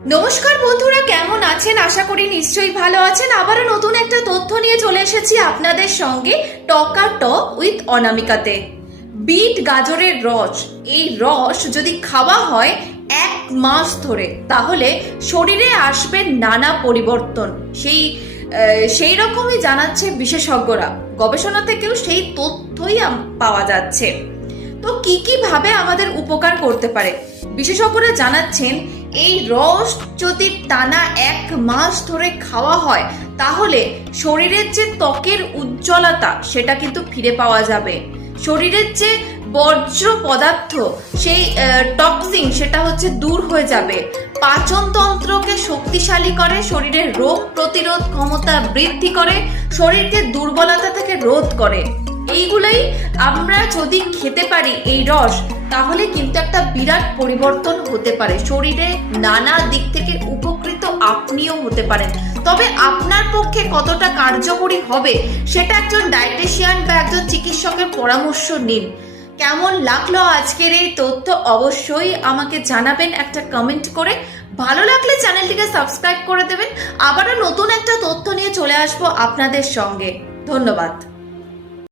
নমস্কার বন্ধুরা, কেমন আছেন? আশা করি নিশ্চয়ই ভালো আছেন। আবারও নতুন একটা তথ্য নিয়ে চলে এসেছি আপনাদের সঙ্গে টকা টক উইথ অনামিকাতে। বিট গাজরের রস, এই রস যদি খাওয়া হয় 1 মাস ধরে, তাহলে শরীরে আসবে নানা পরিবর্তন। সেই রকমই জানাচ্ছে বিশেষজ্ঞরা। গবেষণা থেকেও সেই তথ্যই পাওয়া যাচ্ছে। তো কি কি ভাবে আমাদের উপকার করতে পারে বিশেষজ্ঞরা জানাচ্ছেন, এই রস যদি টানা 1 মাস ধরে খাওয়া হয় তাহলে শরীরের যে ত্বকের উজ্জ্বলতা সেটা কিন্তু ফিরে পাওয়া যাবে। শরীরের যে বর্জ্য পদার্থ, সেই টক্সিন, সেটা দূর হয়ে যাবে। পাচনতন্ত্রকে শক্তিশালী করে, শরীরের রোগ প্রতিরোধ ক্ষমতা বৃদ্ধি করে, শরীরকে দুর্বলতা থেকে রোধ করে। এইগুলোই আমরা যদি খেতে পারি এই রস, তাহলে কিন্তু একটা বিরাট পরিবর্তন হতে পারে। শরীরে নানা দিক থেকে উপকৃত আপনিও হতে পারেন। তবে আপনার পক্ষে কতটা কার্যকরী হবে সেটা একজন ডায়েটিশিয়ান বা একজন চিকিৎসকের পরামর্শ নিন। কেমন লাগলো আজকের এই তথ্য অবশ্যই আমাকে জানাবেন একটা কমেন্ট করে। ভালো লাগলে চ্যানেলটিকে সাবস্ক্রাইব করে দেবেন। আবারও নতুন একটা তথ্য নিয়ে চলে আসবো আপনাদের সঙ্গে। ধন্যবাদ।